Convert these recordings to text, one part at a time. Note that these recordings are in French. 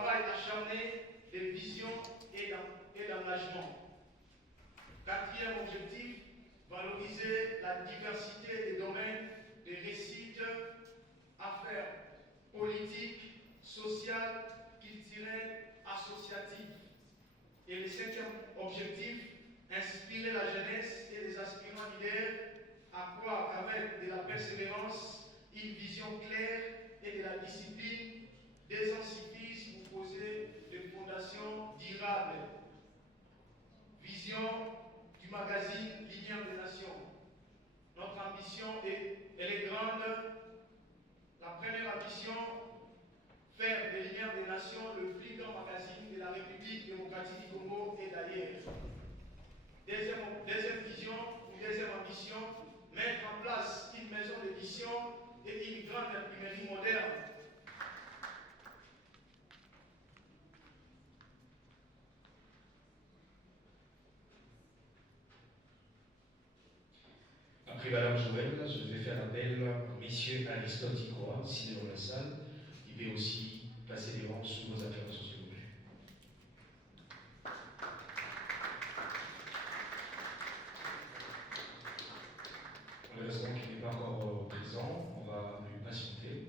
travail acharné de vision et d'engagement. Quatrième objectif, valoriser la diversité des domaines des réussites, affaires politiques, sociales, culturelles, associatives. Et le cinquième objectif, inspirer la jeunesse et les aspirants leaders à croire qu'avec de la persévérance, une vision claire et de la discipline, des ans suffisent pour poser des fondations durables. Vision du magazine Lumière des Nations. Notre ambition elle est grande. La première ambition, faire de Lumière des Nations le plus grand magazine de la République démocratique du Congo et d'ailleurs. Deuxième vision ou deuxième ambition, mettre en place une maison d'édition et une grande imprimerie moderne. Après Madame Joël, je vais faire appel à Messieurs Aristote Icoa, s'il est dans la salle. Il va aussi passer des ventes sous vos affirmations, s'il vous plaît. Pour les restaurants qui n'est pas encore présent, on va lui patienter.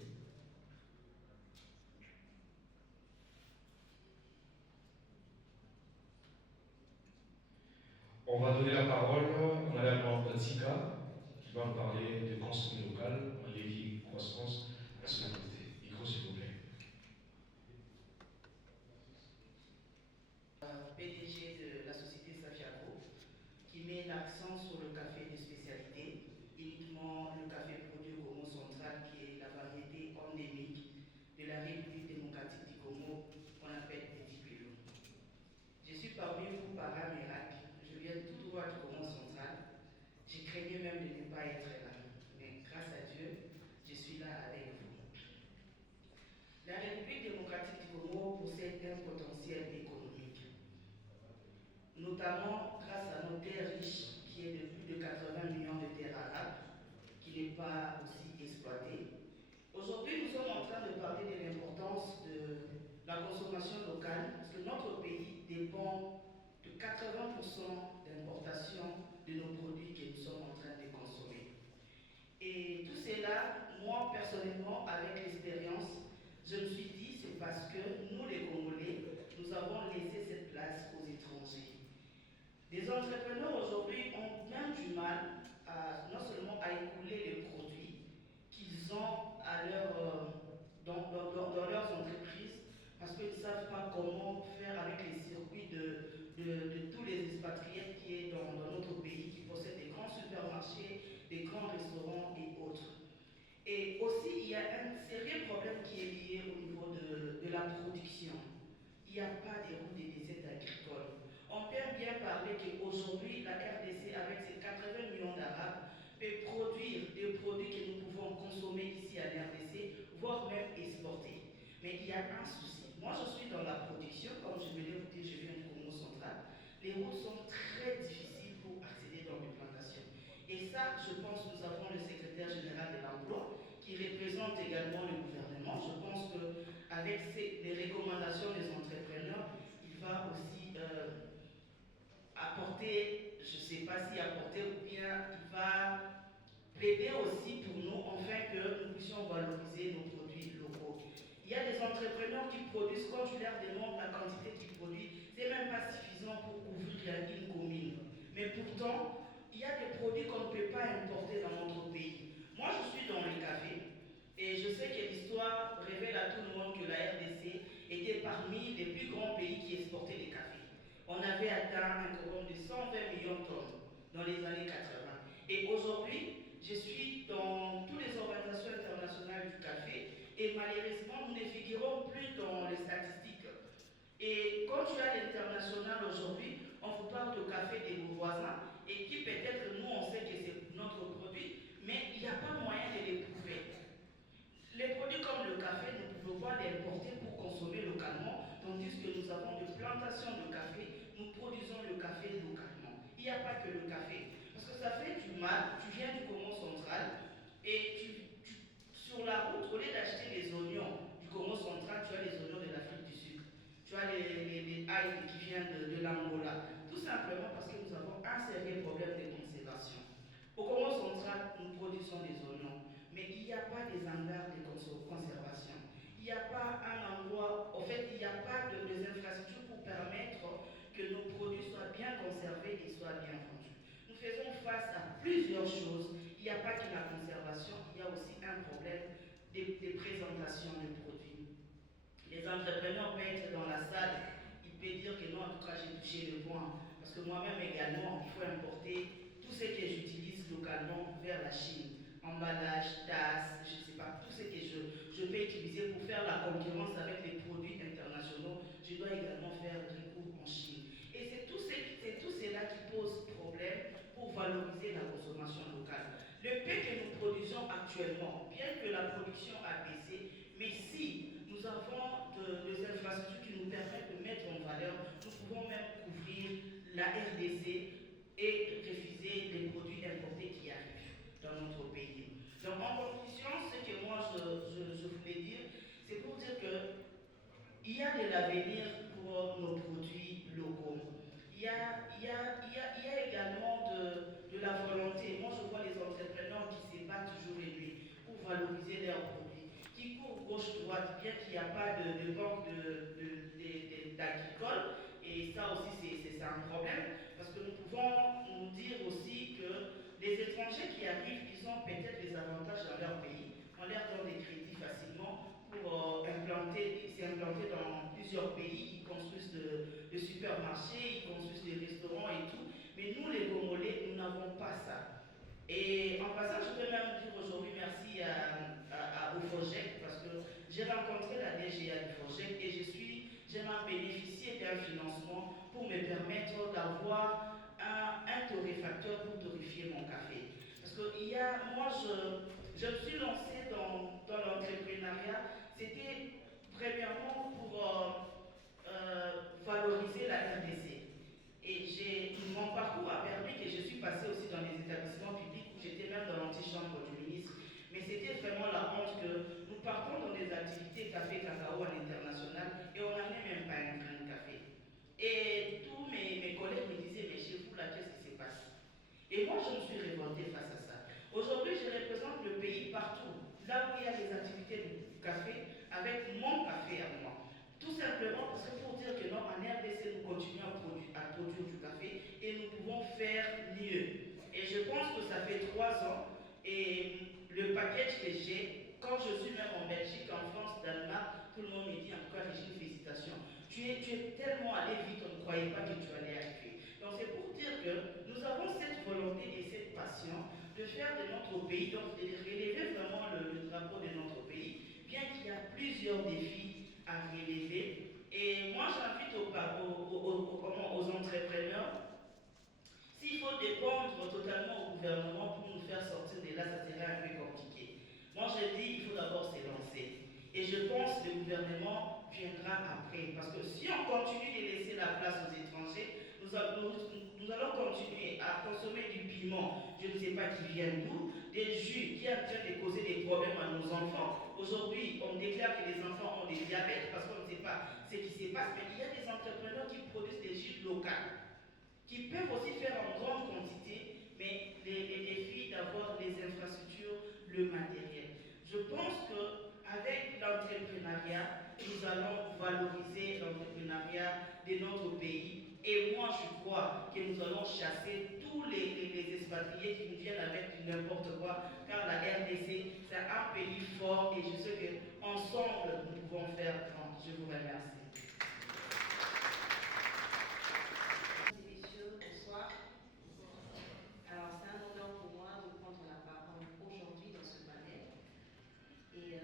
On va donner la parole à Madame Patsika, qui va nous parler de consommer local, en Lévis, croissance, la solidarité. Micro, s'il vous plaît. PDG de la société Safiaco, qui met l'accent sur le café de spécialité, uniquement le café produit au Congo central, qui est la variété endémique de la République démocratique du Congo, qu'on appelle Petit Pilou. Je suis parmi vous par un miracle. Je viens tout droit du Congo central. J'ai craigné même de ne pas être là. Mais grâce à Dieu, je suis là avec vous. La République démocratique du Congo possède un potentiel économique, notamment grâce à nos terres riches, qui est de plus de 80 millions de terres arables, qui n'est pas aussi exploitée. Aujourd'hui, nous sommes en train de parler de l'importance de la consommation locale, parce que notre pays dépend de 80% d'importation de nos produits que nous sommes en train de consommer. Et tout cela, moi personnellement, avec l'expérience, je me suis dit, c'est parce que nous les Congolais, nous avons laissé cette place aux étrangers. Les entrepreneurs aujourd'hui ont bien du mal non seulement à écouler les produits qu'ils ont dans leurs entreprises, parce qu'ils ne savent pas comment faire avec les circuits de tous les expatriés qui est dans notre pays, qui possèdent des grands supermarchés, des grands restaurants et autres. Et aussi, il y a un sérieux problème qui est lié au niveau de la production. Il n'y a pas de route des déserts agricoles. On peut bien parler qu'aujourd'hui, la RDC, avec ses 80 millions d'Arabes, peut produire des produits que nous pouvons consommer ici à l'RDC, voire même exporter. Mais il y a un souci. Moi, je suis dans la production, comme je venais vous dire, je viens du Congo central. Les routes sont très difficiles pour accéder dans les plantations. Et ça, je pense que nous avons le secrétaire général de l'emploi qui représente également le gouvernement. Je pense qu'avec les recommandations des entrepreneurs, il va aussi apporter, je ne sais pas si apporter ou bien il va plaider aussi pour nous, afin que nous puissions valoriser nos produits locaux. Il y a des entrepreneurs qui produisent, quand je leur demande la quantité qu'ils produisent, ce n'est même pas suffisant pour couvrir une commune. Mais pourtant, il y a des produits qu'on ne peut pas importer dans notre pays. Moi, je suis dans le café et je sais que l'histoire révèle à tout le monde que la RDC était parmi les plus grands pays qui exportaient les cafés. On avait atteint un quorum de 120 millions de tonnes dans les années 80. Et aujourd'hui, je suis dans toutes les organisations internationales du café et malheureusement, nous ne figurons plus dans les statistiques. Et quand tu as l'international aujourd'hui, on vous parle de café de vos voisins et qui peut-être nous on sait que c'est notre produit, mais il n'y a pas moyen de les prouver. Les produits comme le café, nous ne pouvons pas les importer pour consommer localement, tandis que nous avons des plantations de café, nous produisons le café localement. Il n'y a pas que le café, parce que ça fait du mal, tu viens du Congo central et sur la route, au lieu d'acheter les oignons du Congo central, tu as les oignons de l'Afrique du Sud. vient de l'Angola. Tout simplement parce que nous avons un sérieux problème de conservation. Au Congo central, nous produisons des oignons, mais il n'y a pas des hangars de conservation. Il n'y a pas un endroit, en fait, il n'y a pas des infrastructures pour permettre que nos produits soient bien conservés et soient bien vendus. Nous faisons face à plusieurs choses. Il n'y a pas que la conservation, il y a aussi un problème de présentation de produits. Les entrepreneurs peuvent être dans la salle, ils peuvent dire que non, en tout cas j'ai touché le point, parce que moi-même également, il faut importer tout ce que j'utilise localement vers la Chine. Emballage, tasses, je ne sais pas, tout ce que je peux utiliser pour faire la concurrence avec les produits internationaux, je dois également faire recours en Chine. Et c'est tout cela qui pose problème pour valoriser la consommation locale. Le pain que nous produisons actuellement, bien que la production a baissé, mais si nous avons des infrastructures qui nous permettent de mettre en valeur, nous pouvons même couvrir la RDC et refuser les produits importés qui arrivent dans notre pays. Donc en conclusion, ce que moi je voulais dire, c'est pour dire que il y a de l'avenir pour nos produits locaux. Il y a également de la volonté. Moi, je vois les entrepreneurs qui se battent jour et nuit pour valoriser leurs produits, qui courent gauche-droite, bien qu'il n'y a pas de banque d'agricole. Et ça aussi, c'est un problème, parce que nous pouvons nous dire aussi que les étrangers qui arrivent, ils ont peut-être des avantages dans leur pays. On leur donne des crédits facilement pour s'implanter dans plusieurs pays. Ils construisent de supermarchés, ils construisent des restaurants et tout. Mais nous, les Congolais, nous n'avons pas ça. Et en passant, je peux même dire aujourd'hui merci au FOGEC, parce que j'ai rencontré la DGA du FOGEC et j'ai même bénéficié d'un financement pour me permettre d'avoir un torréfacteur pour torréfier mon café. Parce que moi, je me suis lancée dans l'entrepreneuriat, c'était premièrement pour valoriser la RDC. Et mon parcours a permis que je suis passée aussi dans les établissements publics où j'étais même dans l'antichambre du ministre. Mais c'était vraiment la honte que nous partons dans des activités café cacao à l'international et on n'en est même pas un grain de café. Et tous mes collègues me disaient, mais chez vous là, qu'est-ce qui se passe? Et moi, je me suis révoltée face à ça. Aujourd'hui, je représente le pays partout, là où il y a des activités de café, avec mon café à moi. Tout simplement parce que pour dire que non, en RDC, nous continuons à produire du café et nous pouvons faire mieux. Et je pense que ça fait 3 ans et le package que j'ai, quand je suis même en Belgique, en France, Danemark, tout le monde me dit en tout cas, Régine, félicitations. Tu es tellement allé vite, on ne croyait pas que tu allais arriver. Donc c'est pour dire que nous avons cette volonté et cette passion de faire de notre pays, donc de relever vraiment le drapeau de notre pays, bien qu'il y a plusieurs défis à relever. Et moi, j'invite aux entrepreneurs, s'il faut dépendre totalement au gouvernement pour nous faire sortir de là, ça serait un peu compliqué. Moi, je dis, il faut d'abord se lancer. Et je pense que le gouvernement viendra après. Parce que si on continue de laisser la place aux étrangers, nous allons continuer à consommer du piment, je ne sais pas qui vient d'où, des jus qui sont en train de causer des problèmes à nos enfants. Aujourd'hui, on déclare que les enfants ont des diabètes parce qu'on ne sait pas ce qui se passe, mais il y a des entrepreneurs qui produisent des jus locaux, qui peuvent aussi faire en grande quantité, mais les défis d'avoir les infrastructures, le matériel. Je pense qu'avec l'entrepreneuriat, nous allons valoriser l'entrepreneuriat de notre pays. Et moi, je crois que nous allons chasser tous les expatriés qui nous viennent avec du n'importe quoi, car la RDC, c'est un pays fort et je sais qu'ensemble, nous pouvons faire grand. Je vous remercie. Bonsoir. Alors, c'est un honneur pour moi de prendre la parole aujourd'hui dans ce panel. Et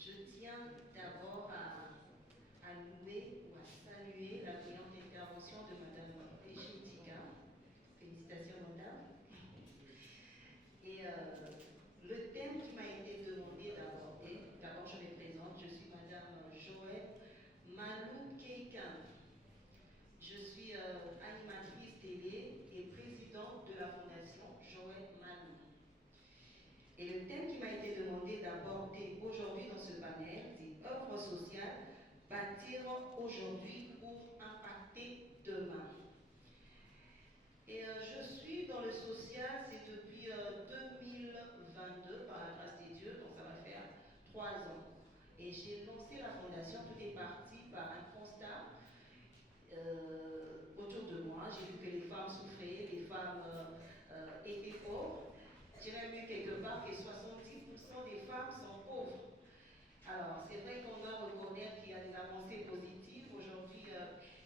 je tiens d'abord à louer ou à saluer la brillante intervention de Mme Echitika. Félicitations, Madame. Et le thème qui m'a été demandé d'aborder, d'abord je me présente, je suis Mme Joëlle Malou Keikan. Je suis animatrice télé et présidente de la fondation Joël Malou. Et le thème qui m'a été demandé d'aborder aujourd'hui dans ce panel, c'est œuvre sociale, bâtir aujourd'hui pour Et je suis dans le social, c'est depuis 2022, par la grâce des dieux, donc ça va faire 3 ans. Et j'ai lancé la fondation, tout est parti par un constat autour de moi. J'ai vu que les femmes souffraient, les femmes étaient pauvres. J'ai même vu quelque part que 70% des femmes sont pauvres. Alors, c'est vrai qu'on doit reconnaître qu'il y a des avancées positives. Aujourd'hui,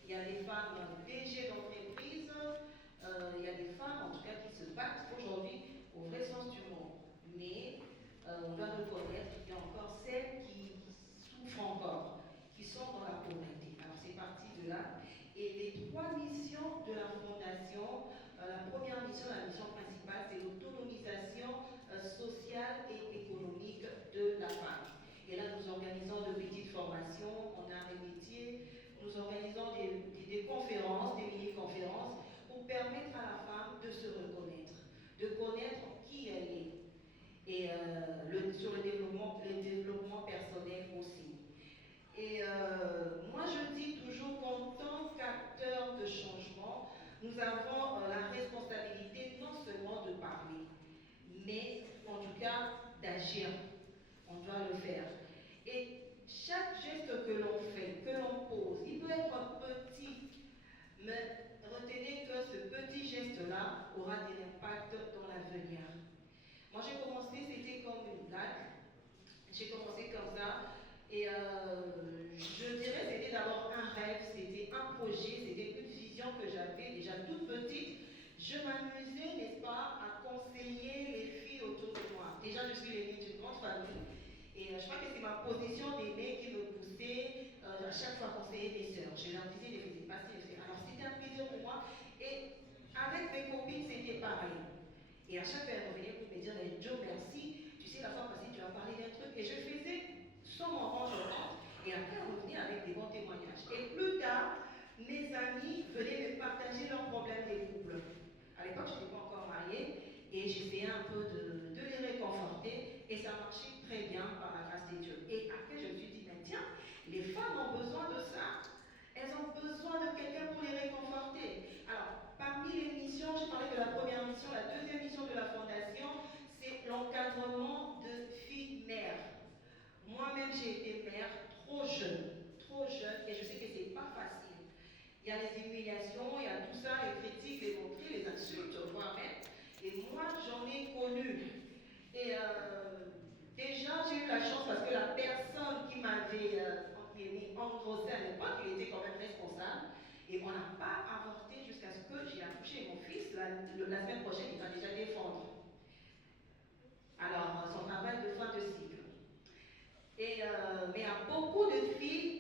il y a des femmes DG d'entreprise, il y a des femmes, en tout cas, qui se battent aujourd'hui au vrai sens du mot. Mais on doit reconnaître qu'il y a encore celles qui souffrent encore, qui sont dans la pauvreté. Alors, c'est parti de là. Et les 3 missions de la Fondation, la première mission, la mission principale, c'est l'autonomisation sociale et économique de la femme. Et là, nous organisons de petites formations, on a des métiers, nous organisons des conférences, des mini-conférences, pour permettre à la femme de se reconnaître, de connaître qui elle est. Et sur le développement personnel aussi. Et moi, je dis toujours qu'en tant qu'acteur de changement, nous avons la responsabilité non seulement de parler, mais en tout cas d'agir. On doit le faire. Et chaque geste que l'on fait, que l'on pose, il peut être petit, mais retenez que ce petit geste-là aura des impacts dans l'avenir. Moi, j'ai commencé, c'était comme une blague. J'ai commencé comme ça. Et je dirais c'était d'abord un rêve, c'était un projet, c'était une vision que j'avais déjà toute petite. Je m'amusais, n'est-ce pas, à conseiller les filles autour de moi. Déjà, je suis l'aînée d'une grande famille. Et je crois que c'est ma position d'aînée qui me poussait à chaque fois conseiller mes sœurs. Je leur disais, ne faisais pas ci, alors c'était un plaisir pour moi. Et avec mes copines, c'était pareil. Et à chaque fois, elles revenaient pour me dire, Joe, merci. Tu sais, la fois passée, tu as parlé d'un truc. Et je faisais sans m'en rendre compte. Et après, elles revenaient avec des bons témoignages. Et plus tard, mes amis venaient me partager leurs problèmes des couples. À l'époque, je n'étais pas encore mariée. Et j'essayais un peu de les réconforter. Et ça marchait très bien par la grâce des dieux. Et après, je me suis dit, mais tiens, les femmes ont besoin de ça. Elles ont besoin de quelqu'un pour les réconforter. Alors, parmi les missions, je parlais de la première mission, la deuxième mission de la Fondation, c'est l'encadrement de filles mères. Moi-même, j'ai été mère trop jeune, et je sais que ce n'est pas facile. Il y a les humiliations, il y a tout ça, les critiques, les moqueries, les insultes, voire même. Et moi, j'en ai connu. Et déjà, j'ai eu la chance parce que la personne qui m'avait engrossée à l'époque, il était quand même responsable. Et on n'a pas avorté jusqu'à ce que j'ai accouché mon fils. La semaine prochaine, il va déjà défendre. Alors, son travail de fin de cycle. Et, mais il y a beaucoup de filles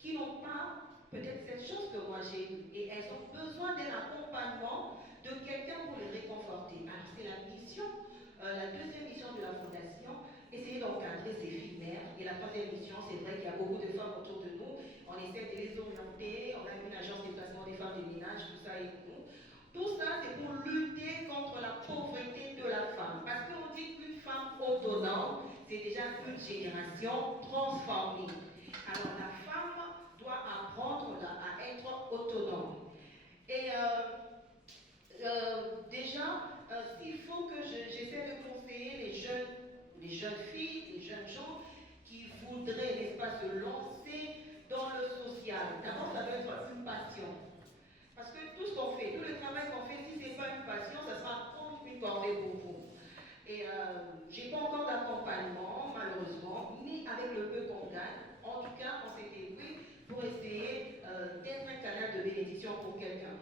qui n'ont pas peut-être cette chose que moi j'ai eue. Et elles ont besoin d'un accompagnement de quelqu'un pour les réconforter. Alors, c'est la mission, la deuxième mission de la Fondation, essayer d'encadrer ces filles mères. Et la troisième mission, c'est vrai qu'il y a beaucoup de femmes autour de nous. On essaie de les orienter. On a une agence de placement des femmes des ménages, tout ça et tout. Tout ça, c'est pour lutter contre la pauvreté de la femme. Parce qu'on dit qu'une femme autonome, c'est déjà une génération transformée. Alors la femme doit apprendre à être autonome. Et déjà, s'il faut que j'essaie de conseiller les jeunes filles, les jeunes gens qui voudraient, n'est-ce pas, se lancer dans le social. D'abord, ça doit être une passion. Parce que tout ce qu'on fait, tout le travail qu'on fait, si ce n'est pas une passion, ça sera comme une corvée pour vous. Et je n'ai pas encore d'accompagnement, malheureusement, ni avec le peu qu'on gagne. En tout cas, on s'est débrouillé pour essayer d'être un canal de bénédiction pour quelqu'un.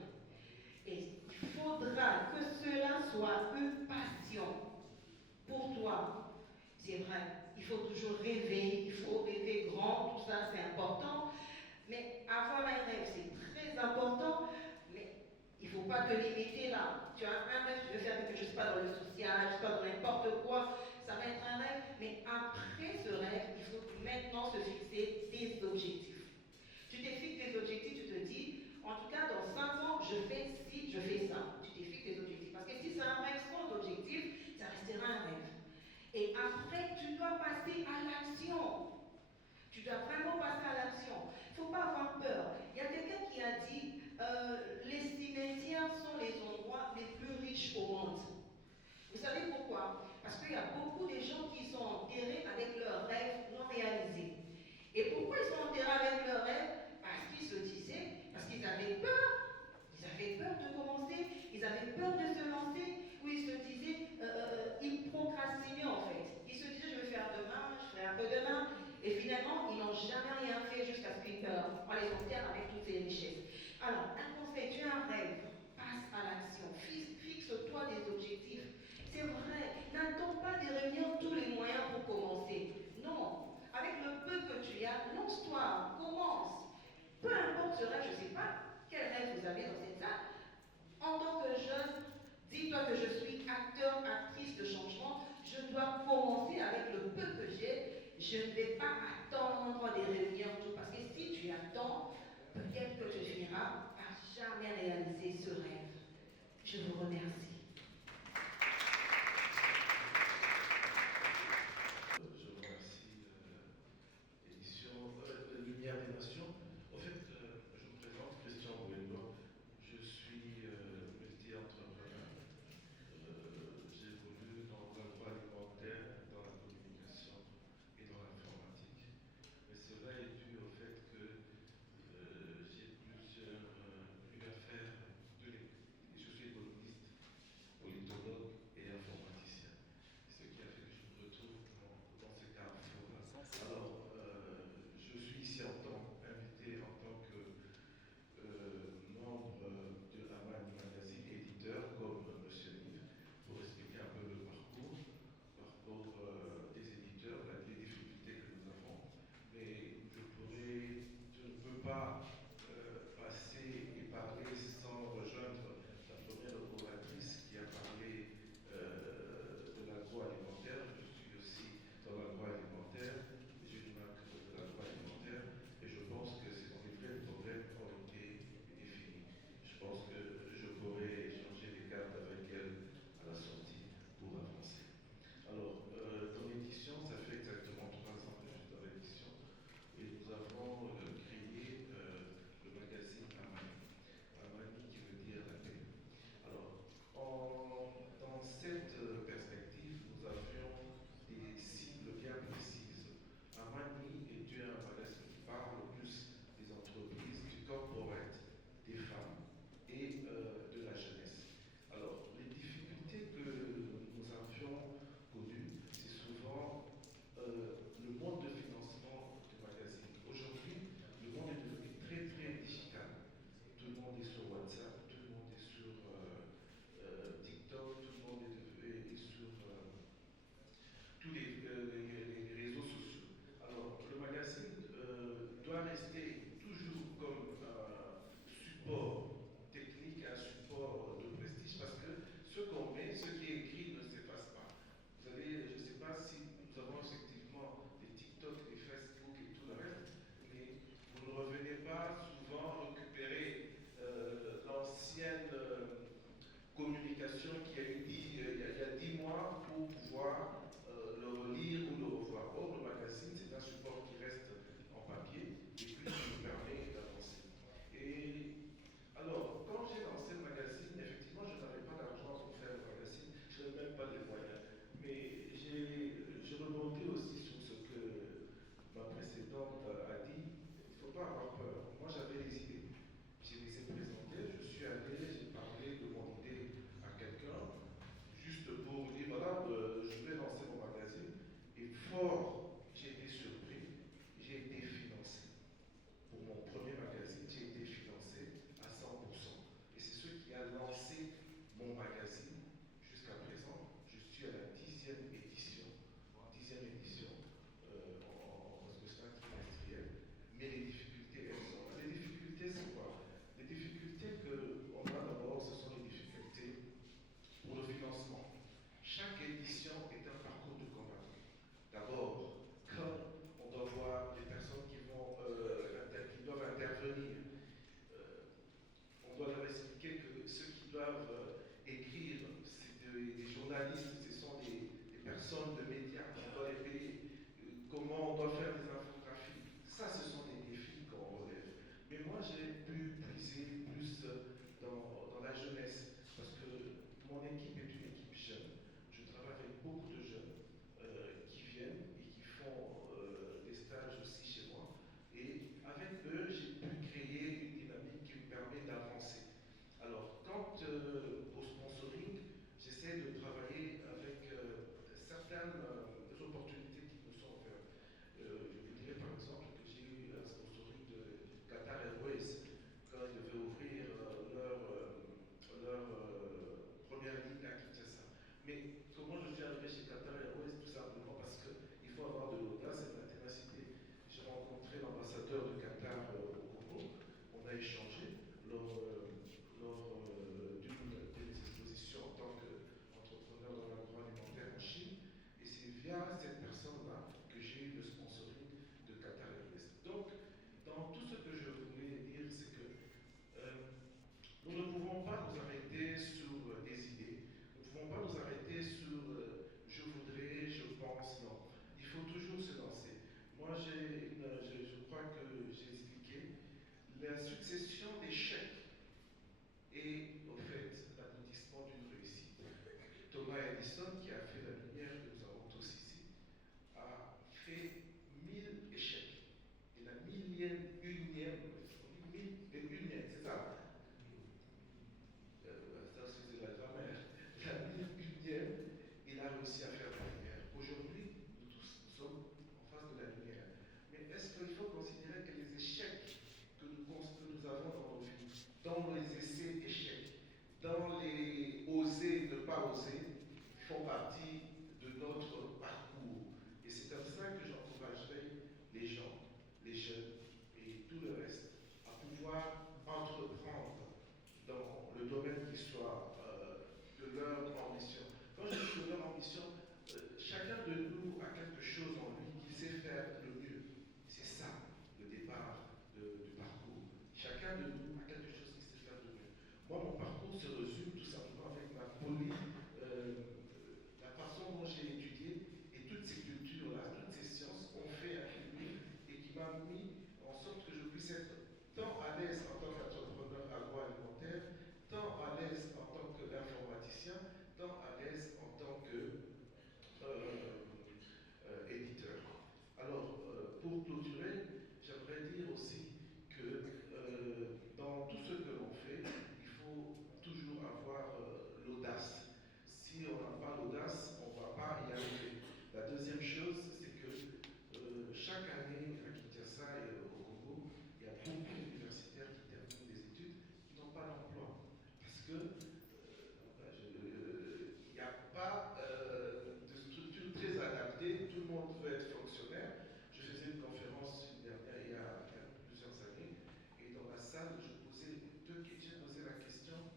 Et il faudra que cela soit une passion pour toi. C'est vrai, il faut toujours rêver, il faut rêver grand, tout ça c'est important. Mais avoir un rêve, c'est très important, mais il ne faut pas te limiter là. Tu as un rêve, tu veux faire quelque chose, pas dans le social, pas dans n'importe quoi, ça va être un rêve, mais après ce rêve, il faut maintenant se fixer des objectifs. Tu te fixes des objectifs, tu te dis, en tout cas dans 5 ans, je fais ci, je fais ça. Tu te fixes des objectifs. Parce que si c'est un rêve sans objectif, ça restera un rêve. Et après, tu dois passer à l'action. Tu dois vraiment passer à l'action. Il ne faut pas avoir peur. Il y a quelqu'un qui a dit les cimetières sont les l'agroalimentaire avec toutes ses richesses. Alors, un conseil, tu as un rêve, passe à l'action, fixe-toi des objectifs. C'est vrai, n'attends pas de réunir tous les moyens pour commencer. Non, avec le peu que tu as, lance-toi, commence. Peu importe ce rêve, je ne sais pas quel rêve vous avez dans cette salle. En tant que jeune, dis-toi que je suis acteur, actrice de changement. Je dois commencer avec le peu que j'ai. Je ne vais pas attendre de réunir tout. Parce que si tu attends, peut-être que tu finiras par jamais réaliser ce rêve. Je vous remercie. Je remercie l'émission Lumière des Nations. En fait, je me présente Christian Bouendois. Je suis multi-entrepreneur. J'évolue dans l'agroalimentaire, dans la communication et dans l'informatique. Mais cela est dû au fait que j'ai eu à faire de je suis économiste, politologue et informaticien. Ce qui a fait que je me retrouve dans ce carrefour-là. Alors, je suis ici invité en tant que membre de Aman Magazine, éditeur, comme M. Nive, pour expliquer un peu le parcours des éditeurs, les difficultés que nous avons. Mais je ne peux pas passer et parler sans rejoindre la première oratrice qui a parlé de l'agroalimentaire. Je suis aussi dans l'agroalimentaire, j'ai une marque de l'agroalimentaire, et je pense que ces vrais problèmes ont été définis. Je pense que je pourrais échanger des cartes avec elle à la sortie pour avancer. Alors, dans l'édition, ça fait exactement 3 ans que je suis dans l'édition, et nous avons créé le magazine Amani. Amani qui veut dire la paix. Alors, dans cette perspective, nous avions des cibles bien précises. Amani est un magazine qui parle plus des entreprises, du corporate, des femmes et de la jeunesse. Alors, les difficultés que nous avions connues, c'est souvent le mode de financement du magazine. Aujourd'hui, le monde est devenu très très digital. Tout le monde est sur WhatsApp, tout le monde est sur TikTok, tout le monde est sur tous les réseaux sociaux. Alors, le magazine doit rester toujours comme un support technique, un support de prestige, parce que ce qu'on met, ce qui est écrit ne s'efface pas. Vous avez, je ne sais pas si nous avons effectivement des TikTok, des Facebook et tout le reste, mais vous ne revenez pas souvent récupérer l'ancienne communication qui a eu dit il y a 10 mois pour pouvoir le relire ou le revoir. Or, le magazine, c'est un support qui reste en papier, et puis osé font partie de notre parcours. Et c'est comme ça que j'encouragerai les gens, les jeunes et tout le reste à pouvoir entreprendre dans le domaine qui soit de leur ambition. Quand je dis de leur ambition, chacun de nous a quelque chose en lui qu'il sait faire le mieux. C'est ça, le départ du parcours. Chacun de nous a quelque chose qu'il sait faire le mieux. Moi, mon parcours se résume tout simplement avec ma la façon dont j'ai étudié et toutes ces cultures-là, toutes ces sciences ont fait un cumul et qui m'a mis en sorte que je puisse être tant à l'aise en tant qu'entrepreneur agroalimentaire, tant à l'aise en tant qu'informaticien, tant à l'aise en tant que éditeur. Alors, pour clôturer, j'aimerais dire aussi que dans tout ce que l'on fait, il faut toujours avoir l'audace. Si on n'a pas l'audace, on ne va pas y arriver. La deuxième chose, c'est que chaque année à Kinshasa et au Congo, il y a beaucoup d'universitaires qui terminent des études qui n'ont pas d'emploi. Parce que il n'y a pas de structure très adaptée, tout le monde veut être fonctionnaire. Je faisais une conférence il y a plusieurs années, et dans la salle, j'ai posé la question,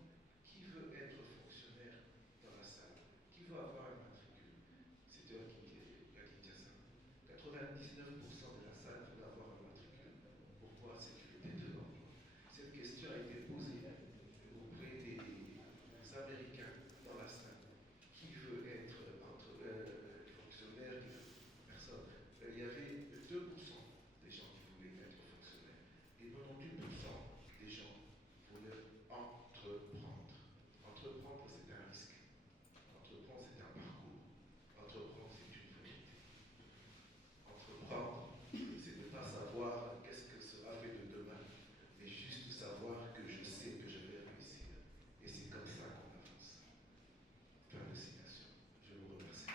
qui veut être fonctionnaire dans la salle? Qui veut avoir un matricule? C'était à Kinshasa. 99% de la salle veut avoir un matricule. Pourquoi? Sécurité de l'emploi. Cette question a été posée auprès des Américains dans la salle. Qui veut être fonctionnaire? Personne. Il y avait 2% des gens qui voulaient être fonctionnaires. Et 98% des gens voulaient entreprendre. Entreprendre, c'est un risque. Entreprendre, c'est un parcours. Entreprendre, c'est une volonté. Entreprendre, c'est de ne pas savoir qu'est-ce que sera fait de demain, mais juste savoir que je sais que je vais réussir. Et c'est comme ça qu'on avance. Fin de citation. Je vous remercie.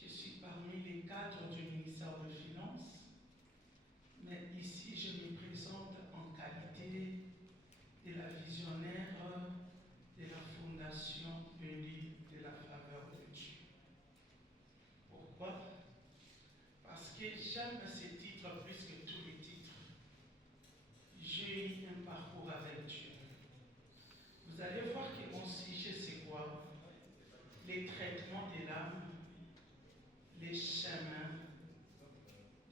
Je suis parmi les cadres du ministère des Finances, mais ici je me présente en qualité de la visionnaire de la Fondation Unie de la Faveur de Dieu. Pourquoi? Parce que j'aime ce titre plus que tous les titres. J'ai eu un parcours avec Dieu. Vous allez voir que mon sujet c'est quoi? Les traitements de l'âme, les chemins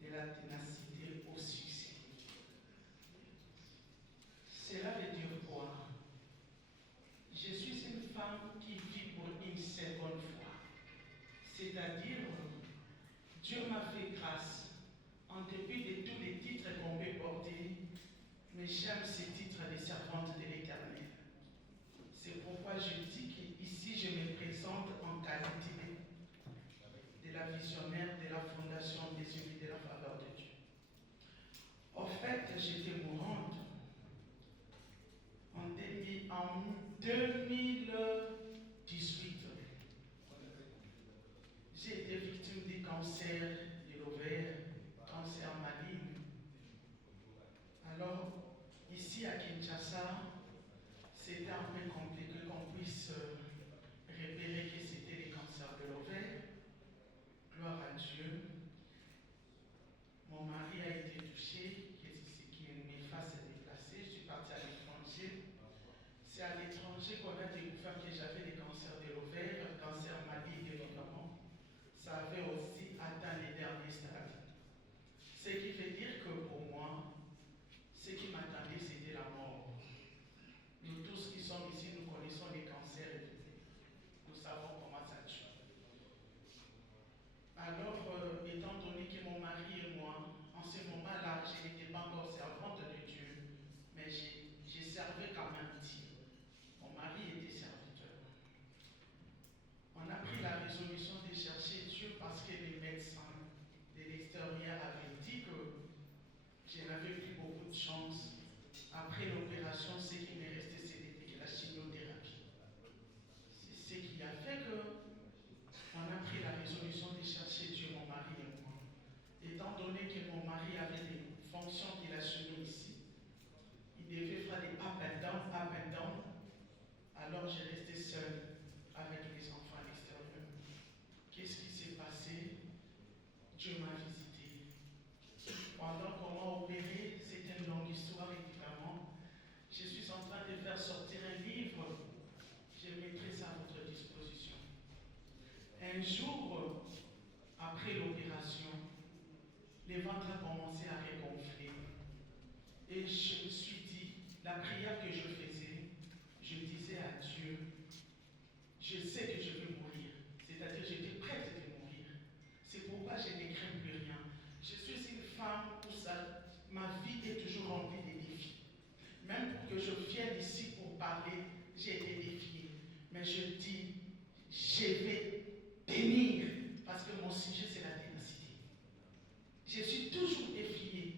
de la ténacité au succès. Cela veut dire quoi? Je suis une femme qui vit pour une seconde fois. C'est-à-dire, Dieu m'a fait grâce, en dépit de tous les titres qu'on peut porter, mais j'aime ce titre de servante de l'Éternel. C'est pourquoi je dis qu'ici je me présente en qualité de la visionnaire de la Fondation des Unis de la Faveur de Dieu. En fait, j'étais mourante en 2018. J'ai été victime du cancer de l'ovaire, cancer maligne. Alors, ici à mari avait des fonctions qu'il assumait ici. Il devait faire des up and down, up and down. Alors j'ai resté seule avec les enfants à l'extérieur. Qu'est-ce qui s'est passé? Dieu m'a visité. Pendant qu'on m'a opéré, c'est une longue histoire évidemment. Je suis en train de faire sortir un livre. Je mettrai ça à votre disposition. Un jour, après l'opération, les ventres a commencé à regonfler. Et je me suis dit, la prière que je faisais, je disais à Dieu, je sais que je vais mourir. C'est-à-dire, j'étais prête de mourir. C'est pourquoi je ne crains plus rien. Je suis une femme où ma vie est toujours remplie de défis. Même pour que je vienne ici pour parler, j'ai été défiée. Mais je dis, je vais tenir, parce que mon sujet c'est la ténacité. Je suis toujours défiée,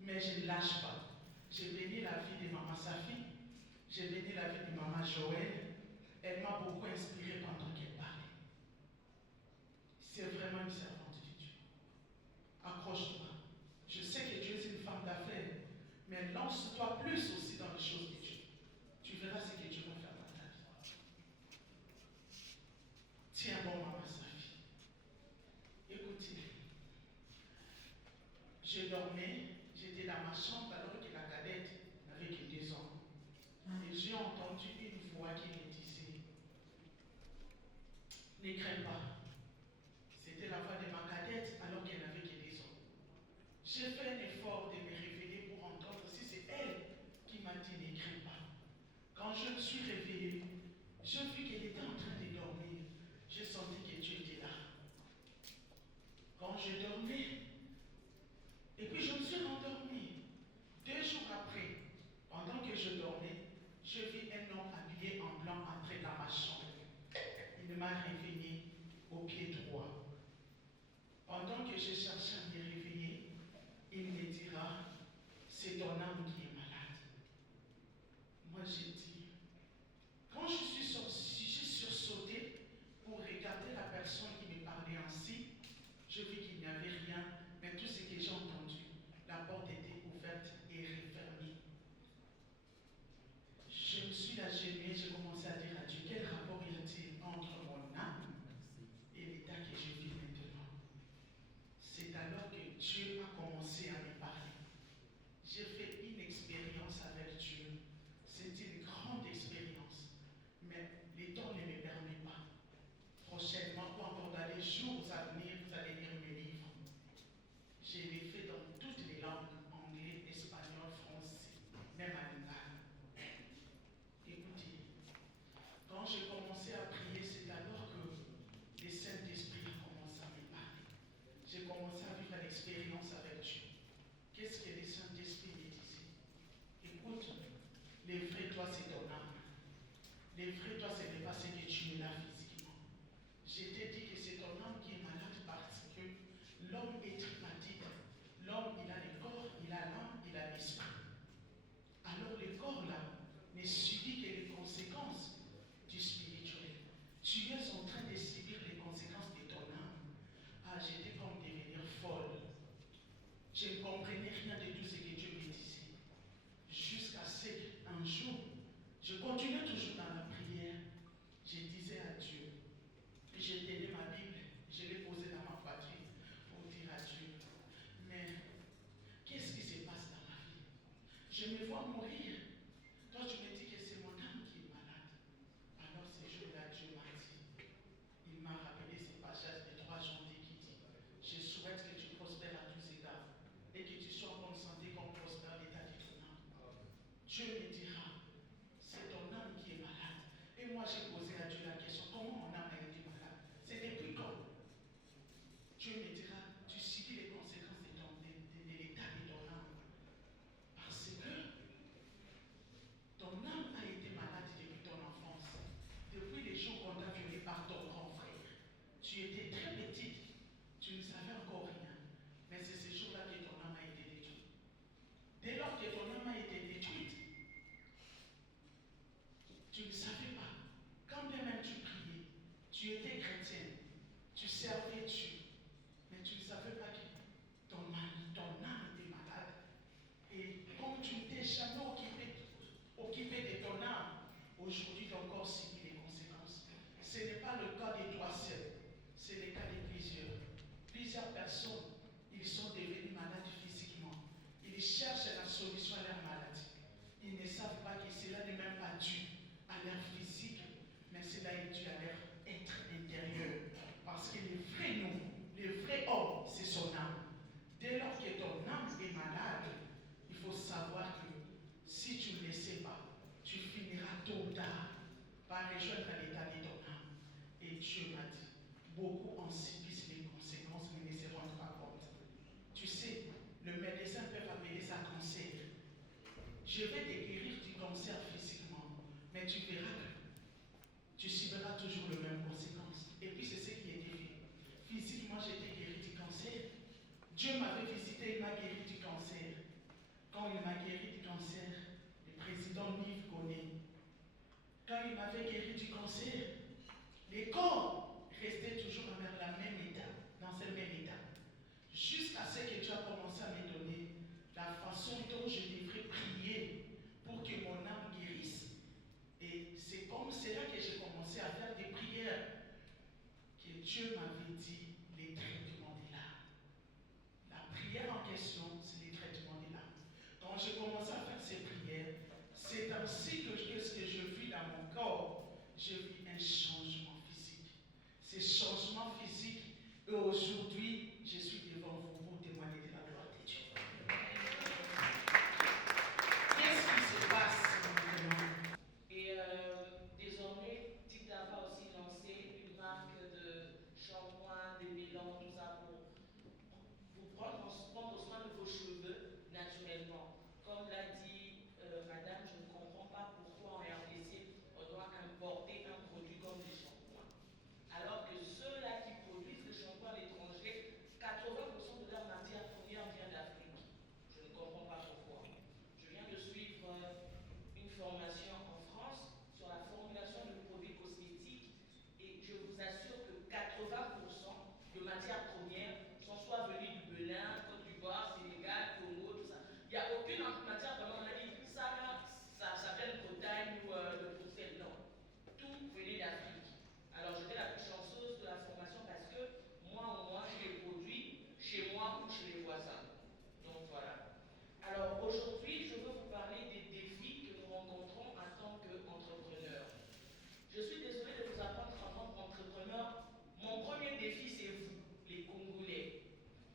mais je ne lâche pas. J'ai béni la vie de maman Safi, j'ai béni la vie de maman Joël. Elle m'a beaucoup inspirée pendant qu'elle parlait. C'est vraiment une servante de Dieu. Accroche-toi. Je sais que tu es une femme d'affaires, mais lance-toi plus aussi dans les choses de Dieu. Tu verras ce que Dieu va faire dans ta vie. Tiens bon, maman Safi. Écoutez, je dormais, j'étais dans ma chambre alors que la cadette n'avait que 2 ans. Et j'ai entendu une voix qui me disait, ne crains pas. C'était la voix de ma cadette alors qu'elle n'avait que 2 ans. J'ai fait un effort de me réveiller pour entendre si c'est elle qui m'a dit ne crains pas. Quand je me suis réveillée, j'ai vu qu'elle était en train de dormir. J'ai senti que Dieu était là. Quand je dormais, et puis je me suis rendormie. 2 jours après, pendant que je dormais, je vis un homme habillé en blanc entrer dans ma chambre. Il m'a réveillée au pied droit. Pendant que je cherchais à me réveiller, il me dira, c'est ton âme qui est malade. Moi j'ai dit, quand je suis sortie, j'ai sursauté pour regarder la personne qui me parlait ainsi. Je vis qu'il n'y avait rien, mais tout ce que j'ai entendu, la porte était ouverte et refermée. Je me suis agenouillée, j'ai commencé à dire à Dieu, quel rapport y a-t-il entre mon âme et l'état que je vis maintenant? C'est alors que Dieu a commencé à me parler. J'ai fait une expérience avec Dieu. C'est une grande expérience. Mais les temps ne me permettent pas. Prochainement, ou encore dans les jours à venir, vous allez lire mes livres. Je l'ai fait dans toutes les langues, anglais, espagnol, français, même animal. Écoutez, quand j'ai commencé à prier, c'est alors que le Saint-Esprit a commencé à me parler. J'ai commencé à vivre l'expérience avec Dieu. Qu'est-ce que le Saint-Esprit me disait? Écoute, le vrai toi, c'est ton âme. Le vrai toi, ce n'est pas ce que tu es là physiquement. Je t'ai dit que c'est ton âme qui est malade parce que l'homme est tripartite. L'homme, il a le corps, il a l'âme, il a l'esprit. Alors le corps là ne subit que les conséquences du spirituel. Tu es en train de subir les conséquences de ton âme. Ah, j'étais comme devenir folle. Je ne comprenais rien de tout ce que Dieu me disait. Jusqu'à ce qu'un jour, je continuais toujours dans la prière. Je disais à Dieu, je tenais ma Bible, je l'ai posée dans ma poitrine pour dire à Dieu, mais qu'est-ce qui se passe dans ma vie? Je me vois mourir. Toi, tu me dis que c'est mon âme qui est malade. Alors, ce jour-là, Dieu m'a dit, il m'a rappelé ce passage de 3 janvier qui dit, je souhaite que tu prospères à tous égards et que tu sois en bonne santé comme prospère l'état de ton âme. Dieu me dira, c'est ton âme qui est malade. Et moi, j'ai posé à Dieu la question, comment mon âme a été malade? C'est depuis quand? Dieu me dira, tu subis les conséquences de l'état de ton âme. Parce que ton âme a été malade depuis ton enfance. Depuis les jours qu'on t'a violé par ton grand frère. Tu étais très petite. Tu ne savais encore rien. Mais c'est ce jour-là que ton âme a été détruite. Dès lors que ton âme a été détruite, tu ne savais pas. Quand bien même tu priais, tu étais chrétien, tu servais Dieu, mais tu ne savais pas que ton âme Et Dieu m'a dit, beaucoup en subissent les conséquences mais ne se rendent pas compte. Tu sais, le médecin peut appeler ça cancer. Je vais te guérir du cancer physiquement, mais tu verras que tu subiras toujours les mêmes conséquences. Et puis c'est ce qui est divin. Physiquement, j'étais guéri du cancer. Dieu m'avait visité, il m'a guéri du cancer. Quand il m'a guéri du cancer, le président Yves connaît. Quand il m'avait guéri du cancer, les corps restaient toujours dans le même état, dans ce même état. Jusqu'à ce que Dieu a commencé à me donner la façon dont je devrais prier pour que mon âme guérisse. Et c'est comme cela que j'ai commencé à faire des prières. Que Dieu m'avait dit les traitements de l'âme. La prière en question, c'est les traitements de l'âme. Quand j'ai commencé à faire ces prières, c'est ainsi que ce que je vis dans mon corps, je vis un changement physique. Ces changements physiques, et aujourd'hui, je suis devant vous pour témoigner de la gloire de Dieu. Qu'est-ce qui se passe maintenant? Et désormais, Tita va aussi lancer une marque de shampoing, de mélange, tout ça pour vous prendre soin de vos cheveux naturellement. Comme l'a dit madame, je ne comprends pas pourquoi en RDC on doit importer un produit comme le shampoing. Alors que ceux-là qui produisent le shampoing à l'étranger, 80% de leur matière première vient d'Afrique. Je ne comprends pas pourquoi. Je viens de suivre une formation en France sur la formulation de produits cosmétiques et je vous assure que 80% de matières premières sont soit venues du Bénin, Côte d'Ivoire, Sénégal, Congo, tout ça. Il n'y a aucune matière vraiment, on a dit ça là, ça vient de Bretagne ou de Bruxelles, non. Tout venait d'Afrique. Alors j'étais la plus chanceuse de la formation parce que moi au moins j'ai les produits chez moi ou chez les voisins. Donc voilà. Alors aujourd'hui, je veux vous parler des défis que nous rencontrons en tant qu'entrepreneurs. Je suis désolée de vous apprendre en tant qu'entrepreneur. Mon premier défi, c'est vous, les Congolais.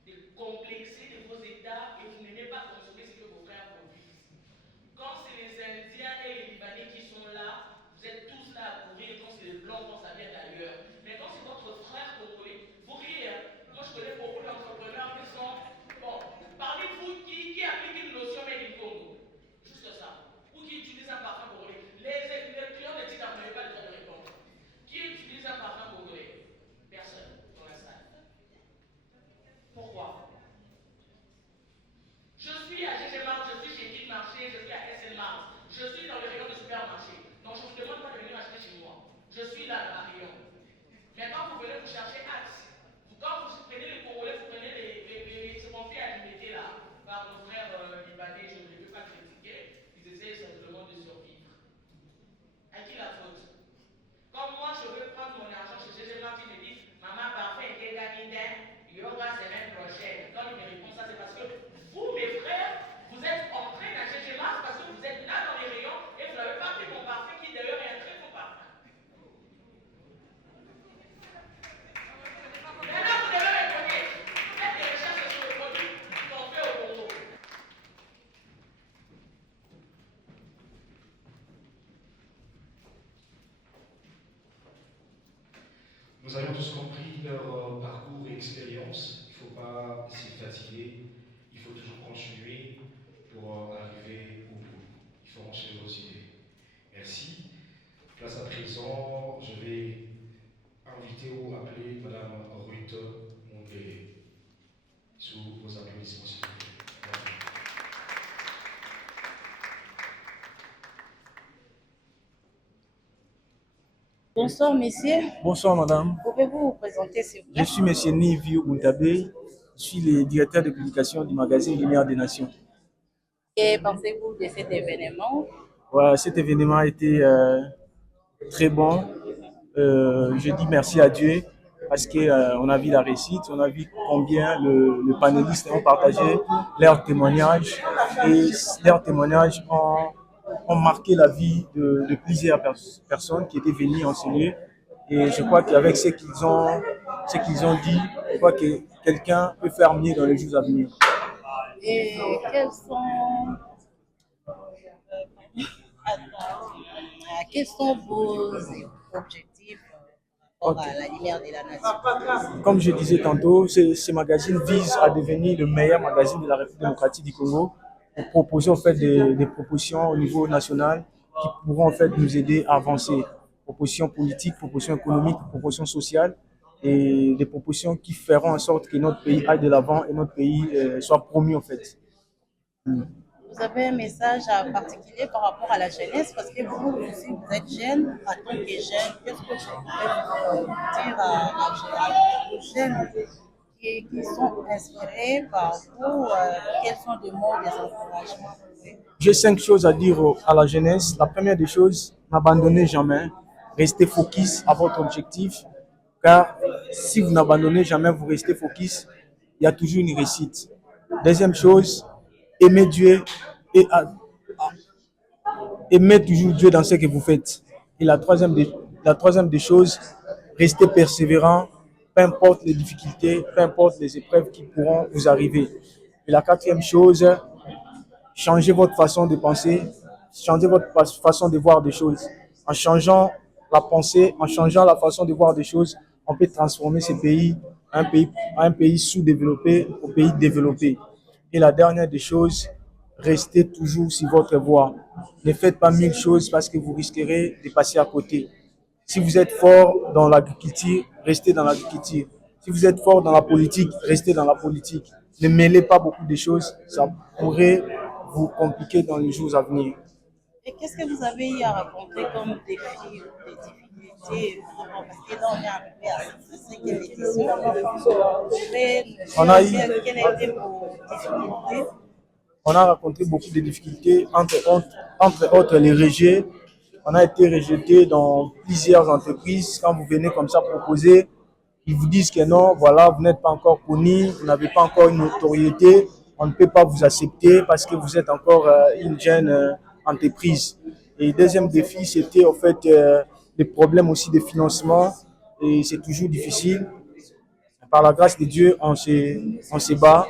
De complexer de vos États et vous n'aimez pas consommer ce que vos frères produisent. Quand c'est les Indiens et les Libanais qui sont là, vous êtes tous là à courir. Quand c'est les Blancs, quand ça vient d'ailleurs. Mais quand c'est votre frère congolais, vous riez. Hein? Moi, je connais beaucoup d'entrepreneurs qui sont... Bon, parmi vous, qui applique une notion made in Congo? Juste ça. Ou qui utilise un parfum congolais. Les clients de titre, vous n'avez pas le droit de répondre. Qui utilise un parfum congolais? Personne dans la salle. Pourquoi? Je suis à GG Mart, je suis chez Guide Marché, je suis à SN Mart, je suis dans le rayon de supermarché. Donc je ne vous demande pas de venir acheter chez moi. Je suis là dans la rayon. Mais quand vous venez vous chercher Axe, quand vous prenez les Congolais, vous prenez ce qu'on fait à limiter là, par nos frères libanais, je ne les veux pas critiquer, ils essaient simplement de survivre. À qui la faute? Comme moi, je veux prendre mon argent chez GG Mart, il me dit, maman, parfait, quel gagnant, il y aura semaine prochaine. Quand il me répond ça, c'est parce que vous, mes frères, vous êtes entrés dans GG Mart parce que vous êtes là dans les rayons et vous n'avez pas pris mon parfum qui d'ailleurs est un très bon parfum. Maintenant, vous devez me connaître. Faites des recherches sur les produits qu'on fait au Congo. Nous avons tous compris leur parcours et expérience. Il ne faut pas s'y fatiguer. Il faut toujours continuer pour arriver au bout. Il faut enchaîner vos idées. Merci. Place à présent, je vais inviter ou appeler Madame Ruth Mongele. Sous vos applaudissements, s'il vous plaît. Merci. Bonsoir, messieurs. Bonsoir, madame. Pouvez-vous vous présenter, s'il vous plaît? Je suis monsieur Nivi Ountabé. Je suis le directeur de publication du magazine Lumière des Nations. Que pensez-vous de cet événement? Ouais, cet événement a été très bon. Je dis merci à Dieu parce qu'on a vu la réussite, on a vu combien les panélistes ont partagé leurs témoignages et leurs témoignages ont marqué la vie de plusieurs personnes qui étaient venues enseigner. Et je crois qu'avec ce qu'ils ont dit, je crois que quelqu'un peut faire mieux dans les jours à venir. Et quels sont vos objectifs rapport à la lumière de la nation. Comme je disais tantôt, ces magazines visent à devenir le meilleur magazine de la République démocratique du Congo pour proposer en fait des propositions au niveau national qui pourront en fait nous aider à avancer. Propositions politiques, propositions économiques, propositions sociales et des propositions qui feront en sorte que notre pays aille de l'avant et notre pays soit promu en fait. Vous avez un message particulier par rapport à la jeunesse parce que vous aussi, vous êtes jeune, en tant que jeune. Qu'est-ce que vous pouvez dire aux jeunes qui sont inspirés par vous? Quels sont les mots, les encouragements? J'ai 5 choses à dire à la jeunesse. La première des choses, n'abandonnez jamais. Restez focus à votre objectif. Car si vous n'abandonnez jamais, vous restez focus, il y a toujours une réussite. Deuxième chose, aimez Dieu et aimez toujours Dieu dans ce que vous faites. Et la troisième des choses, restez persévérant, peu importe les difficultés, peu importe les épreuves qui pourront vous arriver. Et la quatrième chose, changez votre façon de penser, changez votre façon de voir des choses. En changeant la pensée, en changeant la façon de voir des choses, on peut transformer ce pays, un pays sous-développé au pays développé. Et la dernière des choses, restez toujours sur votre voie. Ne faites pas 1000 choses parce que vous risquerez de passer à côté. Si vous êtes fort dans l'agriculture, restez dans l'agriculture. Si vous êtes fort dans la politique, restez dans la politique. Ne mêlez pas beaucoup de choses, ça pourrait vous compliquer dans les jours à venir. Et qu'est-ce que vous avez eu à raconter comme défis ou des difficultés? Parce que là, on est arrivé à cette 5e édition. On a eu- Quelles étaient vos difficultés? On a rencontré beaucoup de difficultés, entre autres les rejets. On a été rejeté dans plusieurs entreprises. Quand vous venez comme ça proposer, ils vous disent que non, voilà, vous n'êtes pas encore connu, vous n'avez pas encore une notoriété, on ne peut pas vous accepter parce que vous êtes encore une jeune entreprise. Et le deuxième défi, c'était en fait des problèmes aussi de financement et c'est toujours difficile. Par la grâce de Dieu, on se bat.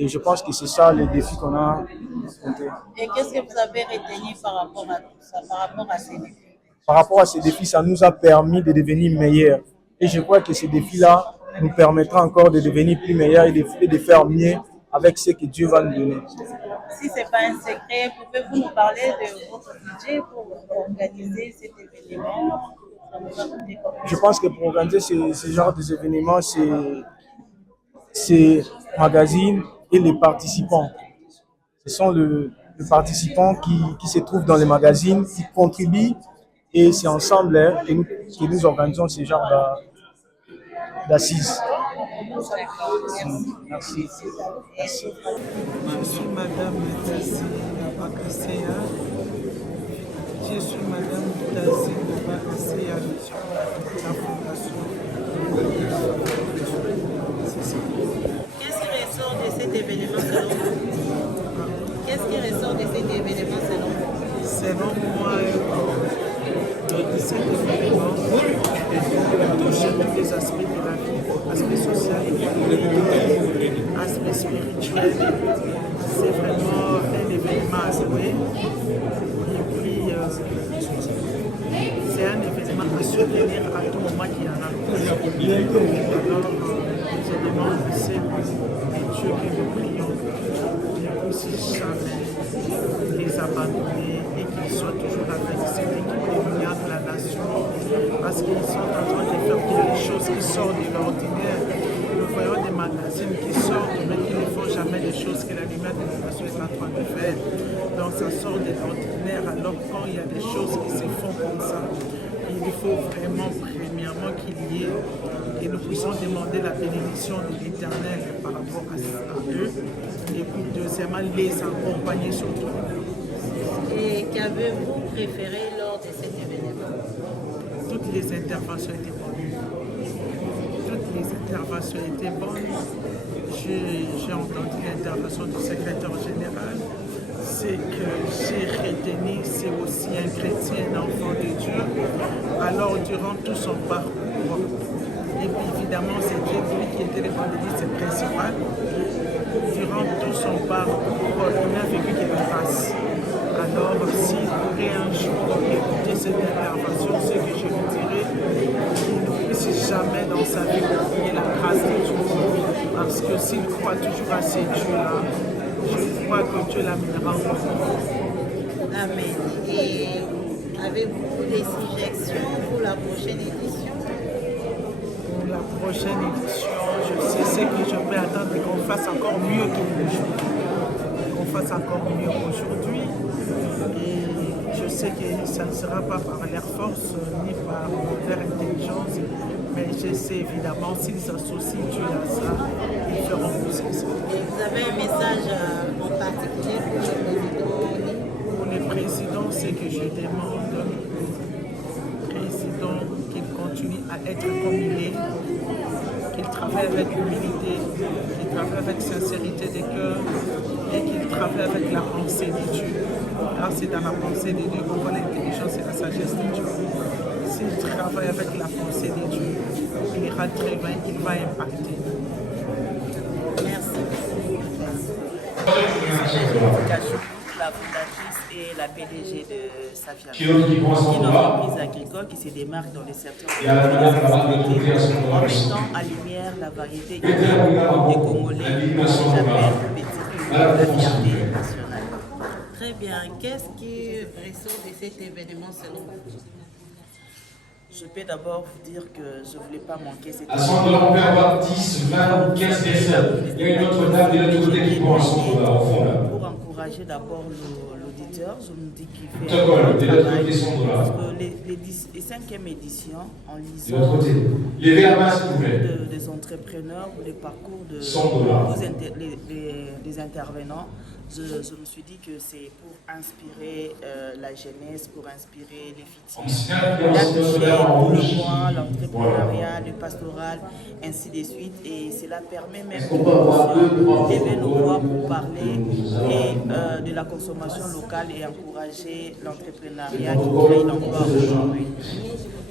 Et je pense que c'est ça le défi qu'on a affronté. Et qu'est-ce que vous avez retenu par rapport à tout ça, par rapport à ces défis? Par rapport à ces défis, ça nous a permis de devenir meilleurs. Et je crois que ces défis-là nous permettront encore de devenir plus meilleurs et de faire mieux avec ce que Dieu va nous donner. Si ce n'est pas un secret, pouvez-vous nous parler de votre budget pour organiser cet événement? Je pense que pour organiser ce genre d'événements, c'est magazine et les participants. Ce sont les participants qui se trouvent dans les magazines, qui contribuent et c'est ensemble que nous organisons ce genre d'assises. Merci. Je suis Madame Tassi Nabakasea. Je suis Madame Tassi Nabakasea, la fondation. C'est ça. Qu'est-ce qui ressort de cet événement selon vous? Qu'est-ce qui ressort de cet événement selon vous? Selon moi, cet événement touche tous les aspects de la vie, aspect social, aspect spirituel. C'est vraiment un événement à souhait. Et puis, c'est un événement à soutenir à tout moment qu'il y en a. Alors, je demande de Dieu que nous prions, ne puisse jamais les abandonner et qu'ils soient toujours avec cette équipe de la nation, parce qu'ils sont en train de faire des choses qui sortent de l'ordinaire. Nous voyons des magazines qui sortent, mais qui ne font jamais les choses que la lumière de la nation est en train de faire. Donc ça sort de l'ordinaire, alors quand il y a des choses qui se font comme ça, il faut vraiment, premièrement, qu'il y ait, et nous puissions demander la bénédiction de l'Éternel par rapport à eux, et puis deuxièmement, les accompagner surtout. Et qu'avez-vous préféré lors de cet événement? Toutes les interventions étaient bonnes. Toutes les interventions étaient bonnes. J'ai entendu l'intervention du secrétaire général. Ce que j'ai retenu, c'est aussi un chrétien, un enfant de Dieu. Alors, durant tout son parcours, et puis évidemment, c'était lui qui était le évangéliste principal. Durant tout son parcours, il a vécu quelque grâce. Alors, s'il pourrait un jour écouter cette intervention, ce que je lui dirais, qu'il ne puisse permet dans sa vie de prier la grâce de Dieu. Parce que s'il croit toujours à ces dieux-là, je crois que Dieu l'amènera au bout. Amen. Et avez-vous des suggestions pour la prochaine édition? Pour la prochaine édition, je sais ce que je vais attendre et qu'on fasse encore mieux qu'aujourd'hui. Qu'on fasse encore mieux qu'aujourd'hui. Et je sais que ça ne sera pas par leur force ni par leur intelligence, mais je sais évidemment s'ils associent Dieu à ça, ils feront plus que ça. Et vous avez un message en particulier pour le président? Pour les présidents, c'est que je demande au président qu'il continue à être comme il est, qu'il travaille avec humilité, qu'il travaille avec sincérité de cœur et qu'il travaille avec la pensée de Dieu. Car c'est dans la pensée de Dieu qu'on voit l'intelligence et la sagesse de Dieu. S'il travaille avec la pensée de Dieu, il ira très loin, il va impacter. Merci. La fondatrice et la PDG de Safia, qui une entreprise agricole qui se démarque dans les secteurs de en mettant à lumière la variété des Congolais, que j'appelle la fierté nationale. Très bien. Qu'est-ce qui ressort de cet événement selon vous? Je peux d'abord vous dire que je ne voulais pas manquer cette À 100 $, on peut avoir 10, 20 ou 15 personnes. Il y a une autre dame de l'autre côté qui prend à 100 $ au fond là. Pour encourager d'abord l'auditeur, je me dis qu'il fait De l'autre côté 100 $. parce que les 5e éditions, en De lisant l'autre côté. Levez la main s'il vous plaît. des entrepreneurs ou les parcours de 100 $. des intervenants, je me suis dit que c'est pour inspirer la jeunesse, pour inspirer les filles, le point, l'entrepreneuriat, le pastoral, ainsi de suite. Et cela permet même d'élever nos voix pour parler et, de la consommation locale et encourager l'entrepreneuriat qui crée l'emploi aujourd'hui.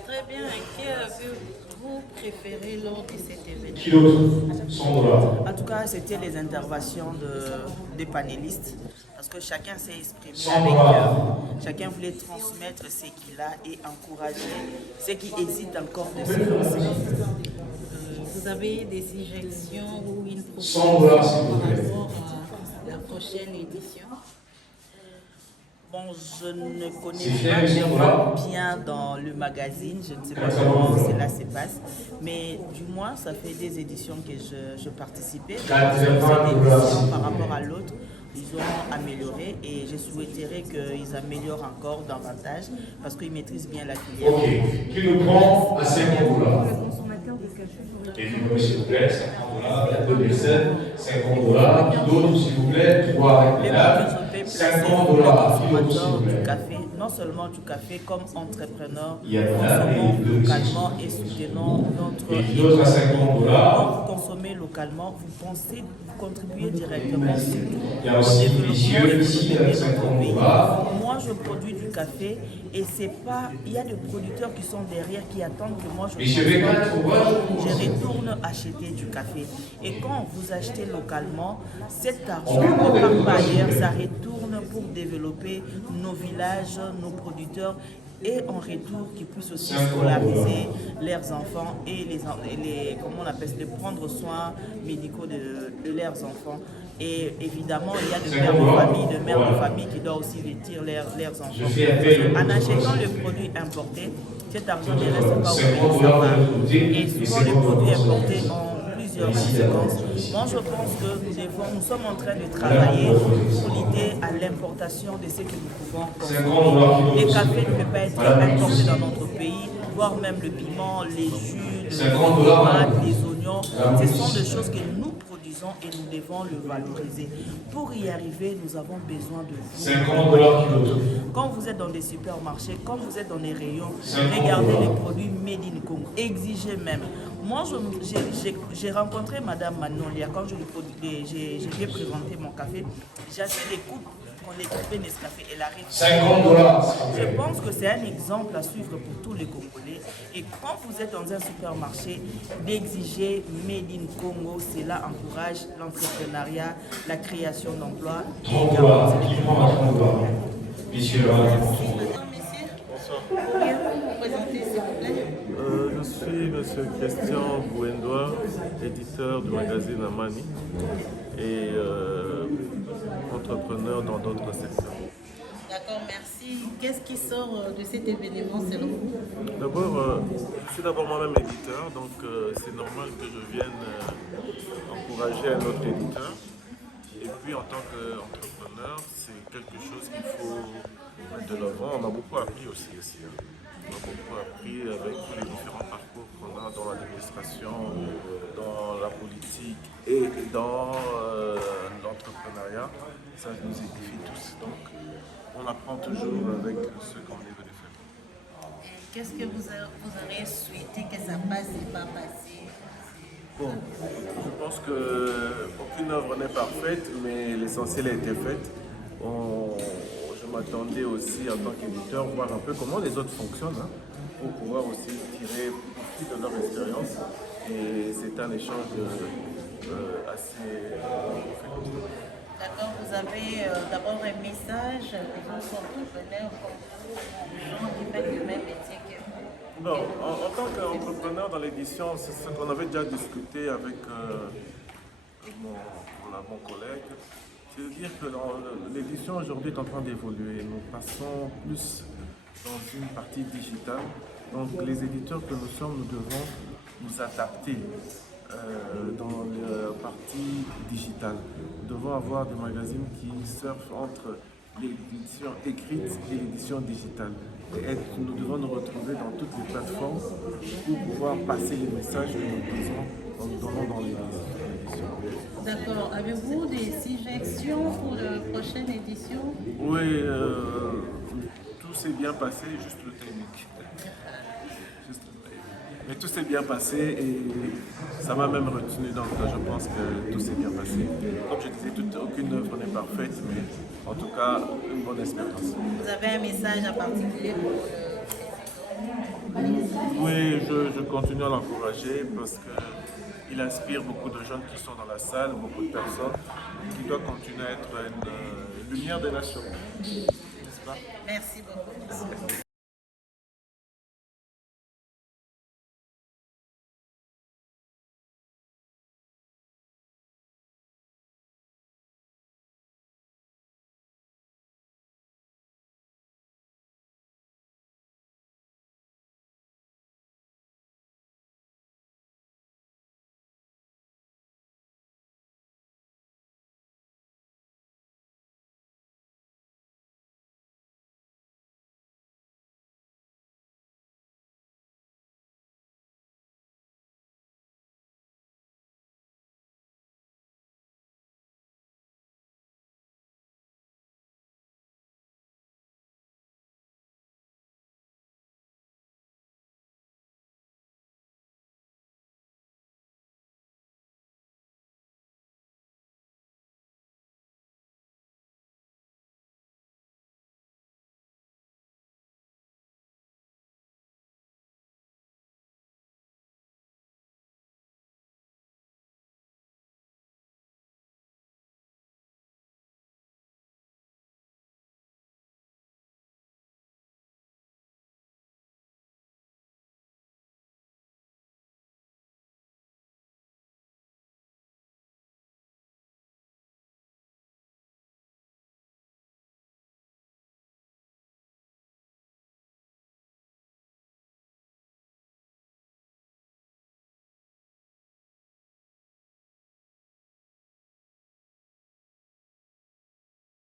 Très bien. Qui avez-vous préféré lors de cet événement? Qui d'autre? 100 $. En tout cas, c'était les interventions des panélistes, parce que chacun s'est exprimé 100 avec $. chacun voulait transmettre ce qu'il a et encourager ceux qui hésitent encore de se lancer. Vous avez des suggestions ou une 100 proposition $, par s'il vous plaît. rapport à la prochaine édition? Bon, je ne connais C'est pas fait, vraiment bien dans le magazine, je ne sais pas comment cela se passe, mais du moins, ça fait des éditions que je participais. Cette édition, par rapport à l'autre, ils ont amélioré et je souhaiterais qu'ils améliorent encore davantage parce qu'ils maîtrisent bien la filière. Ok. Qui nous prend à 50 $? Et puis, s'il vous plaît, 50 $. Il y a 2 personnes, 50 $. Qui d'autre, s'il vous plaît? 3 Les là. je peux placer 50 les $. Qui d'autre, s'il consommateurs vous du plaît? café, non seulement du café comme entrepreneurs, Il y a là, consommons et deux localement et soutenons notre Et qui d'autre à 50 $? Quand vous consommez localement, vous pensez, vous contribuez directement Il y a aussi Vicieux ici avec 50 $. Moi, je produis du café et c'est pas. Il y a des producteurs qui sont derrière qui attendent que moi je retourne acheter du café. Et quand vous achetez localement, cet argent ne part pas ailleurs, ça retourne pour développer nos villages, nos producteurs. Et en retour, qu'ils puissent aussi scolariser leurs enfants et comment on appelle, de prendre soin médicaux de leurs enfants. Et évidemment, il y a de mères de famille qui doivent aussi vêtir leurs enfants. En achetant le produit importé, cet argent ne reste pas au pays, ça va. Et souvent, les produits importés ont plusieurs conséquences. Moi, je pense que nous sommes en train de travailler pour l'idée à l'importation de ce que nous pouvons consommer. Le café ne peut pas être importé dans notre pays, voire même le piment, les jus, les tomates, les oignons. Ce sont des choses que nous produisons et nous devons le valoriser. Pour y arriver, nous avons besoin de vous. 50 $. Quand vous êtes dans des supermarchés, quand vous êtes dans les rayons, regardez les produits made in Congo. Exigez même. Moi, j'ai rencontré Madame Manolia quand je lui ai présenté mon café. J'ai acheté des coupes qu'on écrivait Nescafé. Elle arrive. 50 $. Je pense que c'est un exemple à suivre pour tous les Congolais. Et quand vous êtes dans un supermarché, d'exiger Made in Congo, cela encourage l'entrepreneuriat, la création d'emplois. 30 $. Qui prend à 30 $? Monsieur Bonsoir. Pourriez-vous vous présenter, s'il vous plaît? Je suis M. Monsieur Christian Bouendois, éditeur du magazine Amani et entrepreneur dans d'autres secteurs. D'accord, merci. Qu'est-ce qui sort de cet événement selon vous? D'abord, je suis d'abord moi-même éditeur, donc c'est normal que je vienne encourager un autre éditeur. Et puis en tant qu'entrepreneur, c'est quelque chose qu'il faut mettre de l'avant. On a beaucoup appris aussi ici. On a beaucoup appris avec tous les différents parcours qu'on a dans l'administration, dans la politique et dans l'entrepreneuriat. Ça nous édifie tous. Donc on apprend toujours avec ce qu'on est venu faire. Qu'est-ce que vous auriez souhaité que ça passe et pas passer? Bon, je pense qu'aucune œuvre n'est parfaite, mais l'essentiel a été fait. Je m'attendais aussi en tant qu'éditeur voir un peu comment les autres fonctionnent, hein, pour pouvoir aussi tirer profit de leur expérience. Et c'est un échange assez D'accord, vous avez d'abord un message aux entrepreneurs comme vous, aux gens qui font le même métier que vous. Bon, en tant qu'entrepreneur dans l'édition, c'est ce qu'on avait déjà discuté avec mon collègue. C'est-à-dire que l'édition aujourd'hui est en train d'évoluer. Nous passons plus dans une partie digitale. Donc les éditeurs que nous sommes, nous devons nous adapter dans la partie digitale. Nous devons avoir des magazines qui surfent entre l'édition écrite et l'édition digitale. Et nous devons nous retrouver dans toutes les plateformes pour pouvoir passer les messages que nous donnons dans l'édition. D'accord. Avez-vous des suggestions pour la prochaine édition? Oui, tout s'est bien passé, juste le technique. Mais tout s'est bien passé et ça m'a même retenu, donc je pense que tout s'est bien passé. Comme je disais, aucune œuvre n'est parfaite, mais en tout cas, une bonne expérience. Vous avez un message en particulier pour Oui, je continue à l'encourager parce qu'il inspire beaucoup de jeunes qui sont dans la salle, beaucoup de personnes, qui doivent continuer à être une lumière des nations. N'est-ce pas? Merci beaucoup.